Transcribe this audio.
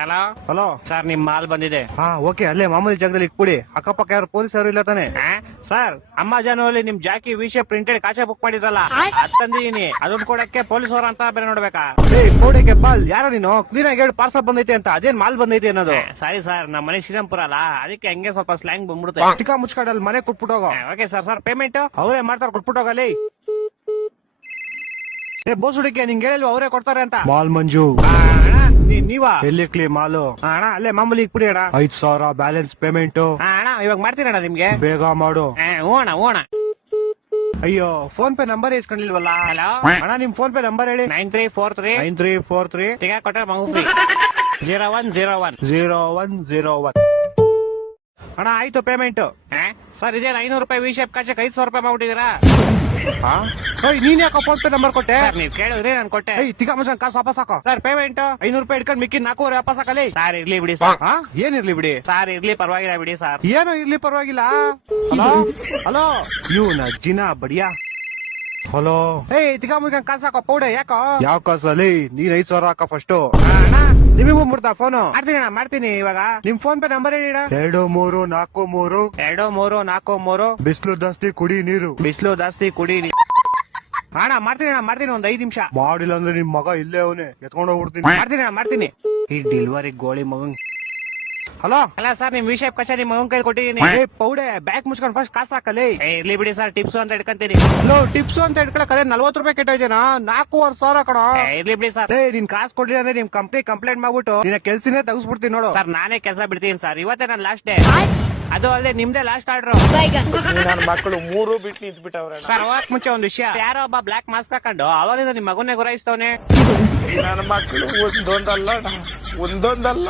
Hello hello sir, ನಿಮ್ mall ಬಂದಿದೆ. ಹಾ ಓಕೆ, ಅಲ್ಲೇ ಮಾಮೂಲಿ ಜಾಗದಲ್ಲಿ ಇಟ್ಬಿಡಿ. ಅಕ್ಕಪಕ್ಕ ಯಾರು ಪೊಲೀಸ್ ಯಾರು ಇಲ್ಲ ತಾನೆ? ಸರ್, ಅಮೆಜಾನ್ ಅಲ್ಲಿ ನಿಮ್ ಜಾಕಿ ವಿಷಯ ಪ್ರಿಂಟೆಡ್ ಕಾಚೆ ಬುಕ್ ಮಾಡಿದ್ರಲ್ಲ, ಅದ್ ತಂದಿದೀನಿ. ಅದನ್ನ ಕೊಡಕ್ಕೆ ಪೊಲೀಸ್ ಅವ್ರ ಅಂತ ಬೇರೆ ನೋಡ್ಬೇಕಾ? ಕೋಡಿಗೆ ಬಾಲ್ ಯಾರೋ ನೀನು ಕ್ಲೀನ್ ಆಗಿ ಹೇಳಿ ಪಾರ್ಸಲ್ ಬಂದೈತೆ ಅಂತ. ಅದೇನ್ ಮಾಲ್ ಬಂದೈತೆ ಅನ್ನೋದು? ಸಾರಿ ಸರ್, ನಮ್ಮ ಮನೆ ಶ್ರೀರಾಮ್ಪುರ ಅಲ್ಲ, ಅದಕ್ಕೆ ಹಂಗೆ ಸ್ವಲ್ಪ ಸ್ಲ್ಯಾಂಗ್ ಬಂದ್ಬಿಡುತ್ತೆ. ಚಿಕ್ಕ ಮುಚ್ಕಾಡಲ್ಲಿ ಮನೆ ಕೊಟ್ಬಿಟ್ಟೋಗೋ. ಓಕೆ ಸರ್ ಪೇಮೆಂಟ್ ಅವರೇ ಮಾಡ್ತಾರೆ, ಕೊಟ್ಬಿಟ್ಟೋಗಲಿ. ಬೋಸ್ ಹುಡುಗಿ ನಿಂಗೆ ಹೇಳಿಲ್ವ ಅವರೇ ಕೊಡ್ತಾರೆ ಅಂತ? ಮಾಲ್ ಮಂಜು ನೀವಾ? ಎಲ್ಲಿ ಕ್ಲೀ ಮಾಲು? ಅಣ್ಣ ಅಲ್ಲೇ ಮಾಮೂಲಿ ಇಕ್ಬಿಡಿ ಅಣ್ಣ. 5,000 ಬ್ಯಾಲೆನ್ಸ್ ಪೇಮೆಂಟ್. ಅಣ್ಣ ಇವಾಗ ಮಾಡ್ತೀನಿ ಅಣ್ಣ ನಿಮ್ಗೆ. ಬೇಗ ಮಾಡು. ಓಣ ಓಣ. ಅಯ್ಯೋ, ಫೋನ್ ಪೇ ನಂಬರ್ ಇಸ್ಕೊಂಡಿಲ್ವಲ್ಲ? ಹಲೋ ಅಣ್ಣ, ನಿಮ್ ಫೋನ್ ಪೇ ನಂಬರ್ ಹೇಳಿ. 9343 9343 ತಿಗ ಕೊಟ್ರೆ ಮಗು 0101 0101. ಅಣ್ಣ ಆಯ್ತು ಪೇಮೆಂಟ್. ಸರ್, ಇದೇನು 500 ರೂಪಾಯಿ ವಿಶೇಪ್ ಕಾಚಕ್ಕೆ 500 ರೂಪಾಯಿ ಮಾಡ್ಬಿಟ್ಟಿದ್ದೀರಾ? ನೀನ್ ಯಾಕೋ ಫೋನ್ ಪೇ ನಂಬರ್ ಕೊಟ್ಟೆ? ಸರ್, ನೀವ್ ಕೇಳಿದ್ರಿ ನಾನು ಕೊಟ್ಟೆ. ತಿಕ್ಕ ಮನುಷ್ಯನ್ ಕಾಸು ವಾಪಸ್ ಹಾಕೋ. ಸರ್, ಪೇಮೆಂಟ್ 500 ರೂಪಾಯಿ ಇಟ್ಕೊಂಡು ಮಿಕ್ಕಿದ್ 400 ವಾಪಸ್ ಹಾಕಲಿ. ಸರ್, ಇರ್ಲಿ ಬಿಡಿ ಸರ್. ಏನಿರ್ಲಿ ಬಿಡಿ? ಸರ್, ಇರ್ಲಿ ಪರವಾಗಿಲ್ಲ ಬಿಡಿ ಸರ್. ಏನೋ ಇರ್ಲಿ ಪರವಾಗಿಲ್ಲ. ಹಲೋ ಹಲೋ, ಇವ್ನ ಜಿನ ಬಡಿಯಾ. ಹಲೋ, ತಿಕ್ಕ ಮುಗಿನ ಕಾಸು ಹಾಕೋ ಪೌಡೆ. ಯಾಕೋ ಯಾವ ಕಾಸಲ್ಲಿ? ನೀನ್ 5,000 ಹಾಕೋ ಫಸ್ಟ್. ನಿಮಗೂ ಮುಡ್ತಾ ಫೋನು? ಮಾಡ್ತೀನಿ ಇವಾಗ. ನಿಮ್ ಫೋನ್ ಪೇ ನಂಬರ್ ಹೇಳಿ. 2343 2343 ಬಿಸಿಲು ಜಾಸ್ತಿ ಕುಡಿ ನೀರು. ಬಿಸಿಲು ಜಾಸ್ತಿ ಕುಡೀರಿ. ಅಣ್ಣ ಮಾಡ್ತೀನಿ ಒಂದ್ 5 ನಿಮಿಷ. ಮಾಡಿಲ್ಲ ಅಂದ್ರೆ ನಿಮ್ ಮಗ ಇಲ್ಲೇ ಅವನೇ ಎತ್ಕೊಂಡು ಹೋಗ್ಬಿಡ್ತೀನಿ. ಮಾಡ್ತೀನಿ. ಈ ಡೆಲಿವರಿ ಗೋಳಿ ಮಗನ್. ಹಲೋ ಅಲ್ಲ ಸರ್, ನಿಮ್ ವಿಷಯ ಕಚ ನಿಮ್ ಮಗನ್ ಕೈ ಕೊಟ್ಟಿದ್ದೀನಿ. ಪೌಡೆ ಬ್ಯಾಗ್ ಮುಚ್ಕೊಂಡು ಫಸ್ಟ್ ಕಾಸು ಹಾಕಲಿ. ಇರ್ಲಿ ಬಿಡಿ ಸರ್, ಟಿಪ್ಸ್ ಅಂತ ಇಟ್ಕೊಂತೀನಿ. ಹಲೋ, ಟಿಪ್ಸ್ ಅಂತ ಇಟ್ಕೊಳಕ್ಕೆ 40 ರೂಪಾಯಿ ಕೆಟ್ಟೋಯ್ತೇನಾ? 4,500 ಕಣ. ಇರ್ಲಿ ಬಿಡಿ ಸರ್. ನಿನ್ ಕಾಸು ಕೊಡ್ಲಿಲ್ಲ ಅಂದ್ರೆ ನಿಮ್ ಕಂಪ್ನಿ ಕಂಪ್ಲೇಂಟ್ ಮಾಡ್ಬಿಟ್ಟು ನಿನ್ನ ಕೆಲ್ಸನೇ ತಗಸ್ಬಿಡ್ತೀನಿ ನೋಡು. ಸರ್, ನಾನೇ ಕೆಲಸ ಬಿಡ್ತೀನಿ ಸರ್. ಇವತ್ತೇ ನಾನು ಲಾಸ್ಟ್ ಡೇ. ಅದು ಅಲ್ಲದೆ ನಿಮ್ದೇ ಲಾಸ್ಟ್ ಆರ್ಡರ್. ನನ್ನ ಮಕ್ಕಳು 3 ಬಿಟ್ಟು ನಿಂತ್ಬಿಟ್ಟವ್ರೆ. ಸರ್, ಹೋಗಕ್ ಮುಂಚೆ ಒಂದ್ ವಿಷಯ. ಯಾರೋ ಒಬ್ಬ ಬ್ಲಾಕ್ ಮಾಸ್ಕ್ ಹಾಕೊಂಡು ಅವಾಗಿಂದ ನಿಮ್ ಮಗುನೇ ಗುರಾಯಿಸ್ತವನೆ. ನನ್ನ ಮಕ್ಕಳು ಒಂದೊಂದಲ್ಲ